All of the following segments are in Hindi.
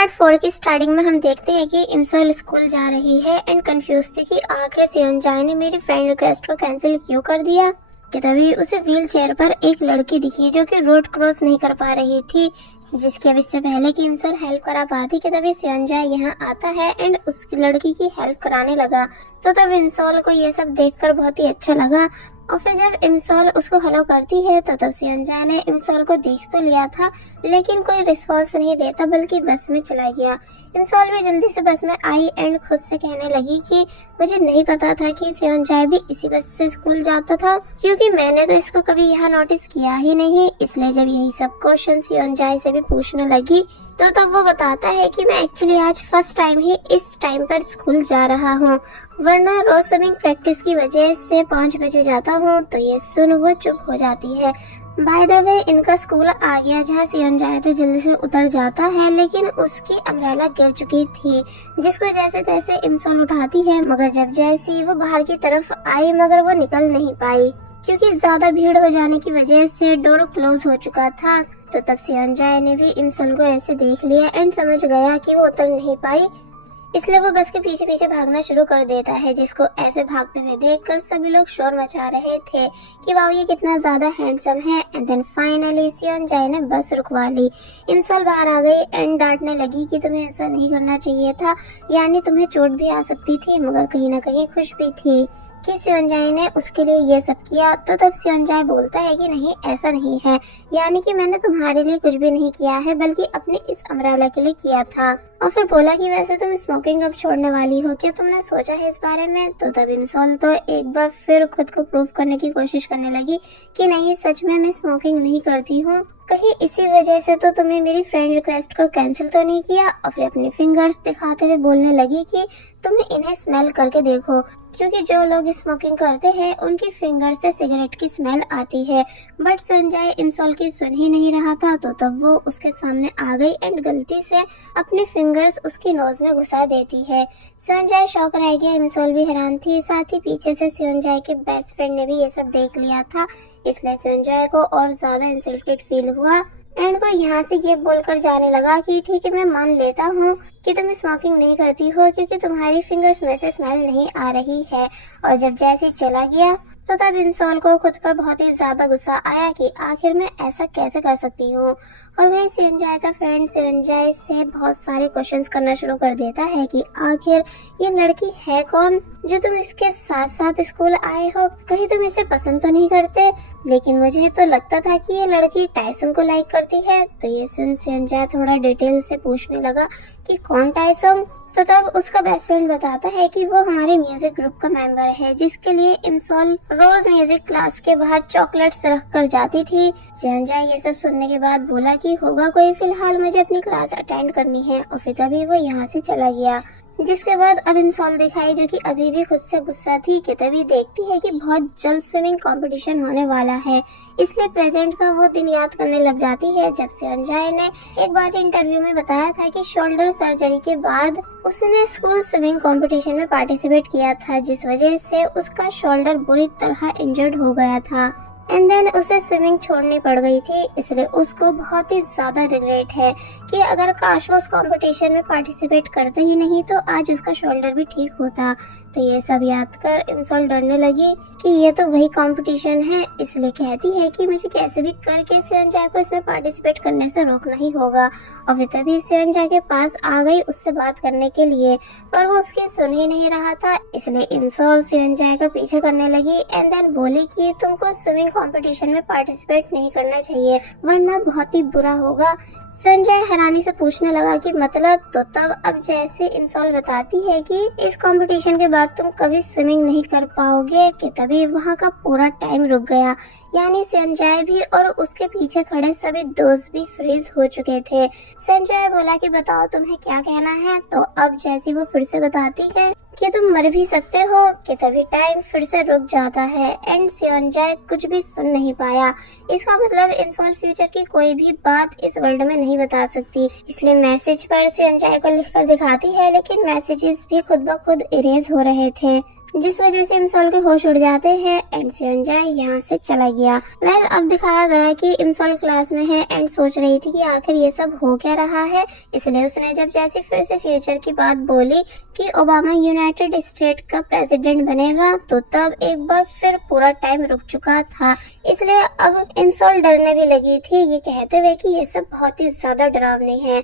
पार्ट 4 की स्टार्टिंग में हम देखते हैं कि इमसोल स्कूल जा रही है एंड कंफ्यूज थी कि आखिर सेयोनजाए ने मेरी फ्रेंड रिक्वेस्ट को कैंसिल क्यों कर दिया। कि तभी उसे व्हील चेयर पर एक लड़की दिखी जो कि रोड क्रॉस नहीं कर पा रही थी, जिसकी अब इससे पहले कि इमसोल हेल्प करा पाती कि तभी सेयोनजाए यहाँ आता है एंड उस लड़की की हेल्प कराने लगा। तो तब इमसोल को ये सब देखकर बहुत ही अच्छा लगा और फिर जब इमसोल उसको हेलो करती है तो तब सेयोनजाए ने इमसोल को देख तो लिया था लेकिन कोई रिस्पॉन्स नहीं देता बल्कि बस में चला गया। इमसोल भी जल्दी से बस में आई एंड खुद से कहने लगी कि मुझे नहीं पता था कि सेयोनजाए भी इसी बस से स्कूल जाता था, क्योंकि मैंने तो इसको कभी यहाँ नोटिस किया ही नहीं। इसलिए जब यही सब क्वेश्चन सेयोनजाए से भी पूछने लगी तो तब वो बताता है कि मैं एक्चुअली आज फर्स्ट टाइम ही इस टाइम पर स्कूल जा रहा हूँ, वरना रोज स्विमिंग प्रैक्टिस की वजह से 5 बजे जाता हूँ। तो ये सुन वो चुप हो जाती है। बाय द वे इनका स्कूल आ गया जहाँ सेयोनजाए तो जल्दी से उतर जाता है लेकिन उसकी अम्ब्रेला गिर चुकी थी, जिसको जैसे तैसे इमसोल उठाती है। मगर जब जैसी वो बाहर की तरफ आई मगर वो निकल नहीं पाई क्योंकि ज्यादा भीड़ हो जाने की वजह से डोर क्लोज हो चुका था। तो तब सेयोनजाए ने भी इमसोल को ऐसे देख लिया एंड समझ गया कि वो उतर नहीं पाई, इसलिए वो बस के पीछे पीछे भागना शुरू कर देता है, जिसको ऐसे भागते हुए देखकर सभी लोग शोर मचा रहे थे कि वाह ये कितना ज्यादा हैंडसम है। एंड देन फाइनली सेयोनजाए ने बस रुकवा ली। इमसोल बाहर आ गई एंड डांटने लगी कि तुम्हें ऐसा नहीं करना चाहिए था, यानी तुम्हें चोट भी आ सकती थी, मगर कहीं ना कहीं खुश भी थी कि सेयोनजाए ने उसके लिए ये सब किया। तो तब सेयोनजाए बोलता है कि नहीं ऐसा नहीं है, यानी कि मैंने तुम्हारे लिए कुछ भी नहीं किया है बल्कि अपने इस अम्ब्रेला के लिए किया था। और फिर बोला कि वैसे तुम स्मोकिंग अब छोड़ने वाली हो, क्या तुमने सोचा है इस बारे में? तो तब इमसोल तो एक बार फिर खुद को प्रूव करने की कोशिश करने लगी कि नहीं सच में मैं स्मोकिंग नहीं करती हूँ, कहीं इसी वजह से तो तुमने मेरी फ्रेंड रिक्वेस्ट को कैंसिल तो नहीं किया। और फिर अपने फिंगर्स दिखाते हुए बोलने लगी कि तुम्हें इन्हें स्मेल करके देखो, क्योंकि जो लोग स्मोकिंग करते हैं उनकी फिंगर से सिगरेट की स्मेल आती है। बट सेयोनजाए इमसोल की सुन ही नहीं रहा था, तो तब वो उसके सामने आ गई एंड गलती से अपने फिंगर्स उसकी नोज में घुसा देती है। सेयोनजाए शॉक रह गया, इमसोल भी हैरान थी, साथ ही पीछे से सेयोनजाए के बेस्ट फ्रेंड ने भी ये सब देख लिया था, इसलिए सेयोनजाए को और ज्यादा इंसल्टेड फील हुआ एंड वो यहाँ से ये बोलकर जाने लगा कि ठीक है मैं मान लेता हूँ कि तुम स्मोकिंग नहीं करती हो क्योंकि तुम्हारी फिंगर्स में से स्मेल नहीं आ रही है। और जब जैसे चला गया तो तब इमसोल को खुद पर बहुत ही ज्यादा गुस्सा आया कि आखिर मैं ऐसा कैसे कर सकती हूँ। और वही सेयोनजाए का फ्रेंड सेयोनजाए से बहुत सारे क्वेश्चंस करना शुरू कर देता है कि आखिर ये लड़की है कौन जो तुम इसके साथ साथ स्कूल आए हो, कहीं तुम इसे पसंद तो नहीं करते? लेकिन मुझे तो लगता था कि ये लड़की टाइसुंग को लाइक करती है। तो ये सुन सेयोनजाए थोड़ा डिटेल से पूछने लगा कि कौन टाइसुंग? तो तब उसका बेस्ट फ्रेंड बताता है कि वो हमारे म्यूजिक ग्रुप का मेंबर है, जिसके लिए इमसोल रोज म्यूजिक क्लास के बाहर चॉकलेट्स रख कर जाती थी। सेयोनजाए ये सब सुनने के बाद बोला कि होगा कोई, फिलहाल मुझे अपनी क्लास अटेंड करनी है। और फिर तभी वो यहाँ से चला गया। जिसके बाद अब इमसोल दिखाई जो कि अभी भी खुद से गुस्सा थी कि तभी देखती है कि बहुत जल्द स्विमिंग कंपटीशन होने वाला है, इसलिए प्रेजेंट का वो दिन याद करने लग जाती है जब सेयोनजाए ने एक बार इंटरव्यू में बताया था कि शोल्डर सर्जरी के बाद उसने स्कूल स्विमिंग कंपटीशन में पार्टिसिपेट किया था, जिस वजह से उसका शोल्डर बुरी तरह इंजर्ड हो गया था एंड देन उसे स्विमिंग छोड़नी पड़ गई थी। इसलिए उसको बहुत ही ज्यादा रिग्रेट है कि अगर काश वो उस कंपटीशन में पार्टिसिपेट करते ही नहीं तो आज उसका शोल्डर भी ठीक होता। तो ये सब याद कर इमसोल डरने लगी कि ये तो वही कंपटीशन है, इसलिए कहती है कि मुझे कैसे भी करके सेयोनजाए को इसमें पार्टिसिपेट करने से रोकना ही होगा। और फिर तभी सेयोनजाए के पास आ गई उससे बात करने के लिए, पर वो उसकी सुन ही नहीं रहा था, इसलिए इमसोल सेयोनजाए का पीछे करने लगी एंड देन बोली कि तुमको स्विमिंग कंपटीशन में पार्टिसिपेट नहीं करना चाहिए वरना बहुत ही बुरा होगा। सेयोनजाए हैरानी से पूछने लगा कि मतलब? तो तब अब जैसे इमसोल बताती है कि इस कंपटीशन के बाद तुम कभी स्विमिंग नहीं कर पाओगे, कि तभी वहाँ का पूरा टाइम रुक गया, यानी सेयोनजाए भी और उसके पीछे खड़े सभी दोस्त भी फ्रीज हो चुके थे। सेयोनजाए बोला कि बताओ तुम्हें क्या कहना है? तो अब जैसी वो फिर से बताती है कि तुम मर भी सकते हो, कि तभी टाइम फिर से रुक जाता है एंड सेयोनजाए कुछ भी सुन नहीं पाया। इसका मतलब इमसोल फ्यूचर की कोई भी बात इस वर्ल्ड में नहीं बता सकती, इसलिए मैसेज पर सेयोनजाए को लिखकर दिखाती है, लेकिन मैसेजेस भी खुद ब खुद इरेज हो रहे थे। जिस वजह से इमसोल के होश उड़ जाते हैं एंड सेयोनजाए यहाँ से चला गया। अब दिखाया गया कि इमसोल क्लास में है एंड सोच रही थी कि आखिर ये सब हो क्या रहा है, इसलिए उसने जब जैसे फिर से फ्यूचर की बात बोली कि ओबामा यूनाइटेड स्टेट का प्रेसिडेंट बनेगा, तो तब एक बार फिर पूरा टाइम रुक चुका था। इसलिए अब इमसोल डरने भी लगी थी ये कहते हुए कि ये सब बहुत ही ज्यादा डरावनी है।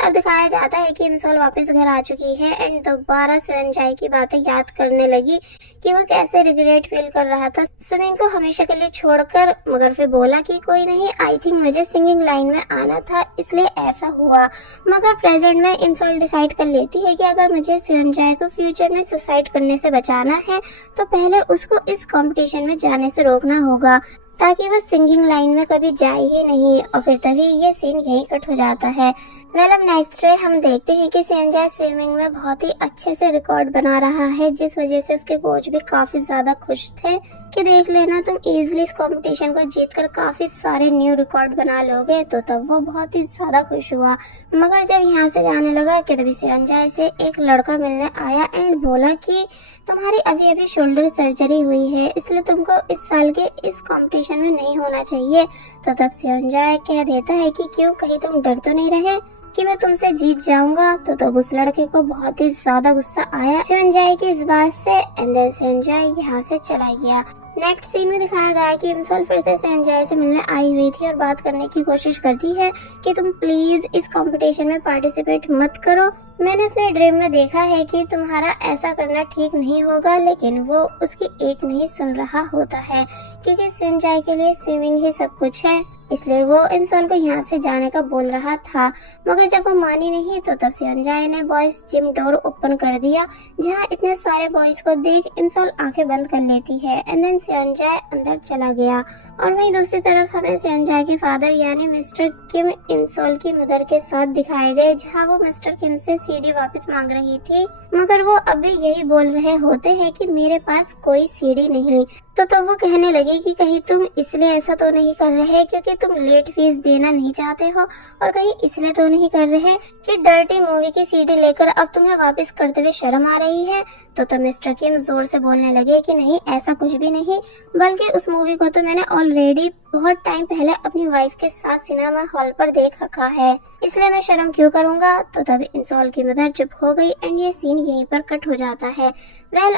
अब दिखाया जाता है कि इमसोल वापस घर आ चुकी है एंड दोबारा सेयोनजाए की बातें याद करने लगी कि वो कैसे रिग्रेट फील कर रहा था स्विमिंग को हमेशा के लिए छोड़कर, मगर फिर बोला कि कोई नहीं, आई थिंक मुझे सिंगिंग लाइन में आना था इसलिए ऐसा हुआ। मगर प्रेजेंट में इमसोल डिसाइड कर लेती है कि अगर मुझे सेयोनजाए को फ्यूचर में सुसाइड करने से बचाना है तो पहले उसको इस कंपटीशन में जाने से रोकना होगा ताकि वह सिंगिंग लाइन में कभी जाए ही नहीं। और फिर तभी ये सीन यही कट हो जाता है। अब नेक्स्ट डे हम देखते हैं कि सेयोनजाए स्विमिंग में बहुत ही अच्छे से रिकॉर्ड बना रहा है, जिस वजह से उसके कोच भी काफी ज्यादा खुश थे कि देख लेना तुम इजीली इस कंपटीशन को जीतकर काफी सारे न्यू रिकॉर्ड बना लोगे। तो तब वो बहुत ही ज्यादा खुश हुआ। मगर जब यहाँ से जाने लगा कि तभी सेयोनजाए से एक लड़का मिलने आया एंड बोला कि तुम्हारी अभी अभी शोल्डर सर्जरी हुई है, इसलिए तुमको इस साल के इस कंपटीशन में नहीं होना चाहिए। तो तब सेयोनजाए कह देता है कि क्यों, कहीं तुम डर तो नहीं रहे कि मैं तुमसे जीत जाऊंगा। तो तब उस लड़के को बहुत ही ज्यादा गुस्सा आया सेयोनजाए की इस बात से एंड देन सेयोनजाए यहाँ से चला गया। नेक्स्ट सीन में दिखाया गया कि इमसोल फिर से सेयोनजाए से मिलने आई हुई थी और बात करने की कोशिश करती है कि तुम प्लीज इस कंपटीशन में पार्टिसिपेट मत करो। मैंने अपने ड्रीम में देखा है कि तुम्हारा ऐसा करना ठीक नहीं होगा, लेकिन वो उसकी एक नहीं सुन रहा होता है क्योंकि सेयोनजाए के लिए स्विमिंग ही सब कुछ है। इसलिए वो इमसोल को यहाँ से जाने का बोल रहा था, मगर जब वो मानी नहीं तो तब सेयोनजाए ने बॉयज जिम डोर ओपन कर दिया, जहाँ इतने सारे बॉयज को देख इमसोल आंखें बंद कर लेती है एंड देन सेयोनजाए अंदर चला गया। और वहीं दूसरी तरफ हमें सेयोनजाए के फादर यानी मिस्टर किम इमसोल की मदर के साथ दिखाए गए, जहाँ वो मिस्टर किम से सीडी वापस मांग रही थी, मगर वो अभी यही बोल रहे होते हैं कि मेरे पास कोई सीडी नहीं। तो वो कहने लगी कि कहीं तुम इसलिए ऐसा तो नहीं कर रहे क्योंकि तुम लेट फीस देना नहीं चाहते हो, और कहीं इसलिए तो नहीं कर रहे कि डर्टी मूवी की सीडी लेकर अब तुम्हें वापस करते हुए शर्म आ रही है। तो मिस्टर किम जोर से बोलने लगे कि नहीं, ऐसा कुछ भी नहीं, बल्कि उस मूवी को तो मैंने ऑलरेडी बहुत टाइम पहले अपनी वाइफ के साथ सिनेमा हॉल पर देख रखा है, इसलिए मैं शर्म क्यों करूंगा। तो तब इमसोल की मदर चुप हो गई एंड ये सीन यहीं पर कट हो जाता है।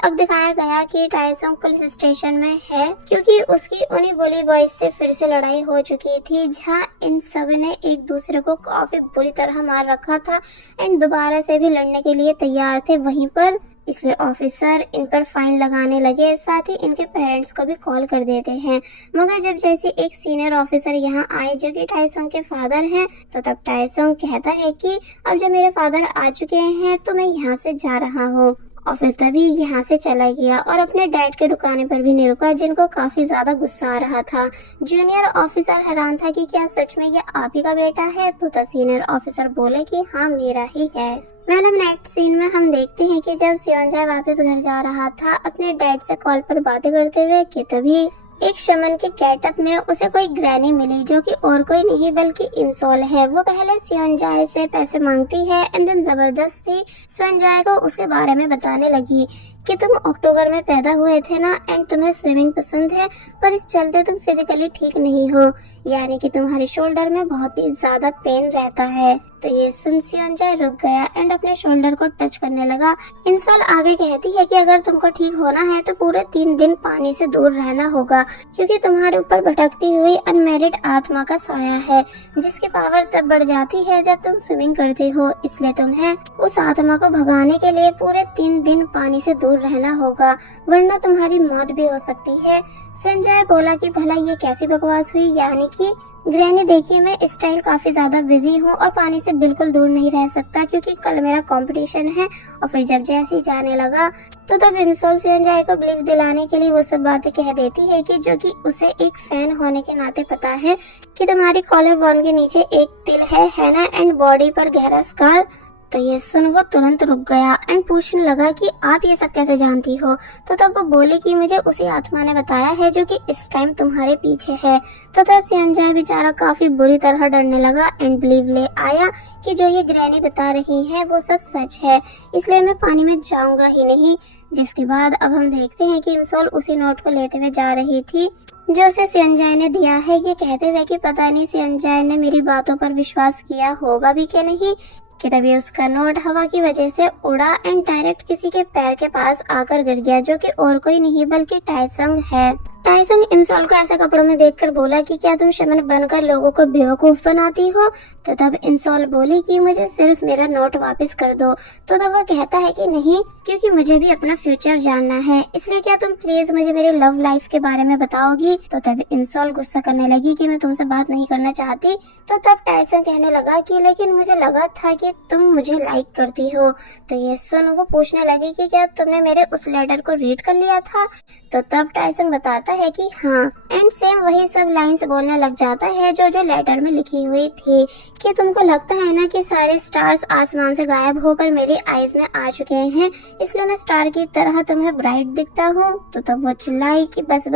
अब दिखाया गया कि टायसोंग पुलिस स्टेशन में है क्योंकि उसकी उन्हीं बुली बॉयज से फिर से लड़ाई हो चुकी थी, जहां इन सब ने एक दूसरे को काफी बुरी तरह मार रखा था एंड दोबारा से भी लड़ने के लिए तैयार थे वहीं पर। इसलिए ऑफिसर इन पर फाइन लगाने लगे, साथ ही इनके पेरेंट्स को भी कॉल कर देते हैं। मगर जब जैसे एक सीनियर ऑफिसर यहाँ आए जो कि टायसोंग के फादर हैं, तो तब टायसोंग कहता है कि अब जब मेरे फादर आ चुके हैं तो मैं यहाँ से जा रहा हूँ। और फिर तभी यहाँ से चला गया और अपने डैड के रुकाने पर भी नहीं रुका, जिनको काफी ज्यादा गुस्सा आ रहा था। जूनियर ऑफिसर हैरान था कि क्या सच में ये आप ही का बेटा है। तो तब सीनियर ऑफिसर बोले कि हाँ मेरा ही है। नेक्स्ट सीन में हम देखते हैं कि जब सेयोनजाए वापस घर जा रहा था अपने डैड से कॉल पर बातें करते हुए कि तभी एक शमन के गेटअप में उसे कोई ग्रैनी मिली जो कि और कोई नहीं बल्कि इमसोल है। वो पहले सेयोनजाए से पैसे मांगती है एंड देन जबरदस्ती सेयोनजाए को उसके बारे में बताने लगी कि तुम अक्टूबर में पैदा हुए थे ना एंड तुम्हें स्विमिंग पसंद है, पर इस चलते तुम फिजिकली ठीक नहीं हो, यानी कि तुम्हारे शोल्डर में बहुत ही ज्यादा पेन रहता है। तो ये सुन सेयोनजाए रुक गया एंड अपने शोल्डर को टच करने लगा। इमसोल आगे कहती है कि अगर तुमको ठीक होना है तो पूरे 3 दिन पानी से दूर रहना होगा क्योंकि तुम्हारे ऊपर भटकती हुई अनमैरिड आत्मा का साया है, जिसकी पावर तब बढ़ जाती है जब तुम स्विमिंग करते हो। इसलिए तुम्हें उस आत्मा को भगाने के लिए पूरे 3 दिन पानी से दूर रहना होगा, वरना तुम्हारी मौत भी हो सकती है। सेयोनजाए बोला कि भला ये कैसी बकवास हुई, यानी कि ग्रैनी देखिए मैं इस टाइम काफी ज्यादा बिजी हूँ और पानी से बिल्कुल दूर नहीं रह सकता क्योंकि कल मेरा कंपटीशन है। और फिर जब जैसे ही जाने लगा तो तब इमसोल सेयोनजाए को बिलीव दिलाने के लिए वो सब बातें कह देती है कि जो कि उसे एक फैन होने के नाते पता है कि तुम्हारी कॉलर बोन के नीचे एक तिल है ना, एंड बॉडी पर गहरा स्कार। तो ये सुन वो तुरंत रुक गया एंड पूछने लगा कि आप ये सब कैसे जानती हो। तो तब वो बोली कि मुझे उसी आत्मा ने बताया है जो कि इस टाइम तुम्हारे पीछे है। तो तब सियनजाए बेचारा काफी बुरी तरह डरने लगा एंड बिलीव ले आया कि जो ये ग्रैनी बता रही है वो सब सच है, इसलिए मैं पानी में जाऊंगा ही नहीं। जिसके बाद अब हम देखते हैं कि इमसोल उसी नोट को लेते हुए जा रही थी जो उसे सियनजाए ने दिया है, ये कहते हुए कि पता नहीं सियनजाए ने मेरी बातों पर विश्वास किया होगा भी कि नहीं, कि तभी उसका नोट हवा की वजह से उड़ा एंड डायरेक्ट किसी के पैर के पास आकर गिर गया, जो कि और कोई नहीं बल्कि टाइसंग है। टाइसंग इमसोल को ऐसे कपड़ों में देखकर बोला कि क्या तुम शमन बनकर लोगों को बेवकूफ बनाती हो। तो तब इमसोल बोली कि मुझे सिर्फ मेरा नोट वापस कर दो। तो तब वो कहता है कि नहीं, क्योंकि मुझे भी अपना फ्यूचर जानना है, इसलिए क्या तुम प्लीज मुझे मेरे लव लाइफ के बारे में बताओगी। तो तब इमसोल गुस्सा करने लगी कि मैं तुमसे बात नहीं करना चाहती। तो तब टाइसन कहने लगा कि लेकिन मुझे लगा था कि तुम मुझे लाइक करती हो। तो ये सुन वो पूछने लगी कि क्या तुमने मेरे उस लेटर को रीड कर लिया था। तो तब टाइसन बताता है कि हाँ, एंड सेम वही सब लाइंस बोलने लग जाता है जो लेटर में लिखी हुई थी कि तुमको लगता है ना कि सारे स्टार्स आसमान से गायब होकर मेरी आईज में आ चुके हैं, इसलिए मैं स्टार की तरह तुम्हें ब्राइट दिखता हूँ। तो तब वो चिल्लाई कि बस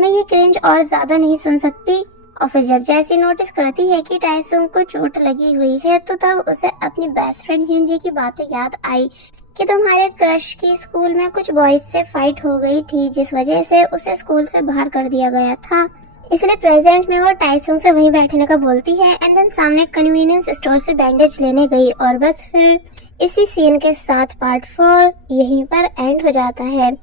मैं ये क्रिंज और ज्यादा नहीं सुन सकती। और फिर जब जैसी नोटिस करती है कि टाइसंग को चोट लगी हुई है, तो तब उसे अपनी बेस्ट फ्रेंड हिंजी की बातें याद आई कि तुम्हारे क्रश की स्कूल में कुछ बॉयज से फाइट हो गई थी, जिस वजह से उसे स्कूल से बाहर कर दिया गया था। इसलिए प्रेजेंट में वो टाइसंग से वहीं बैठने का बोलती है एंड देन सामने कन्वीनियंस स्टोर से बैंडेज लेने गई। और बस फिर इसी सीन के साथ पार्ट 4 यहीं पर एंड हो जाता है।